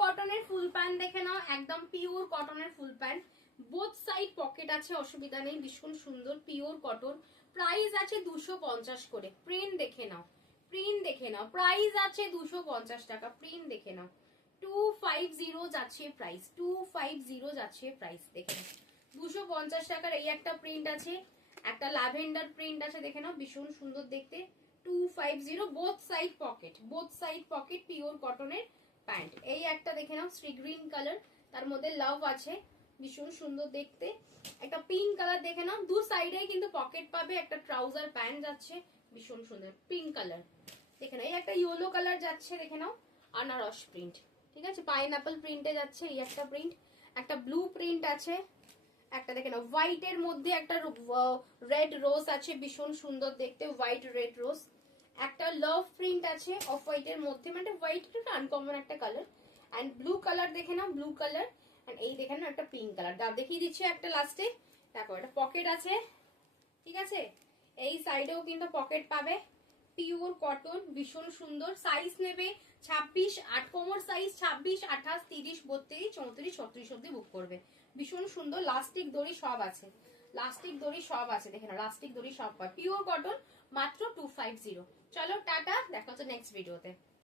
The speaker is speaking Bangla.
কটনের ফুল প্যান্ট দেখে নাও, একদম পিওর কটনের full pant, both side pocket আছে, অসুবিধা নেই, ভীষণ সুন্দর পিওর কটন। প্রাইস আছে 250 করে। প্রিন্ট দেখে নাও, প্রিন্ট দেখে নাও, প্রাইস আছে 250 টাকা। প্রিন্ট দেখে নাও, 250 যাচ্ছে প্রাইস, 250 যাচ্ছে প্রাইস। দেখে নাও 250 টাকার এই একটা প্রিন্ট আছে, একটা ল্যাভেন্ডার প্রিন্ট আছে, দেখে নাও ভীষণ সুন্দর দেখতে। 250, both side pocket, both side pocket, pure কটনের প্যান্ট। এই একটা দেখে নাও সি গ্রিন কালার, তার মধ্যে লাভ আছে, ভীষণ সুন্দর দেখতে। একটা পিঙ্ক কালার দেখে নাও, দু সাইডে কিন্তু পকেট পাবে, একটা ট্রাউজার প্যান্ট যাচ্ছে, ভীষণ সুন্দর পিঙ্ক কালার। দেখে নাও এই একটা ইয়েলো কালার যাচ্ছে, দেখে নাও আনারস প্রিন্ট, ঠিক আছে, পাইনাপল প্রিন্টে যাচ্ছে এই একটা প্রিন্ট। একটা ব্লু প্রিন্ট আছে, একটা দেখে নাও হোয়াইট এর মধ্যে একটা রেড রোজ আছে, ভীষণ সুন্দর দেখতে, হোয়াইট রেড রোজ। একটা লাভ প্রিন্ট আছে অফ হোয়াইট এর মধ্যে, মানে হোয়াইট একটা আনকমন একটা কালার। এন্ড ব্লু কালার দেখে নাও, ব্লু কালার। এন্ড এই দেখে নাও একটা পিঙ্ক কালার, দেখিয়ে দিচ্ছি একটা লাস্টে। দেখো একটা পকেট আছে, ঠিক আছে, এই সাইডেও কিন্তু পকেট পাবে, পিওর কটন, ভীষণ সুন্দর। সাইজ নেবে 26, 8 কোমর সাইজ 26, 28, 30, 32, 34, 36 অব্দি বুক করবে। ভীষণ সুন্দর, লাস্টিক দড়ি সব আছে, লাস্টিক দড়ি সব আছে, দেখে নাও লাস্টিক দড়ি সব পায়, পিওর কটন, মাত্র 250। চলো টাটা, দেখা হচ্ছে নেক্সট ভিডিওতে।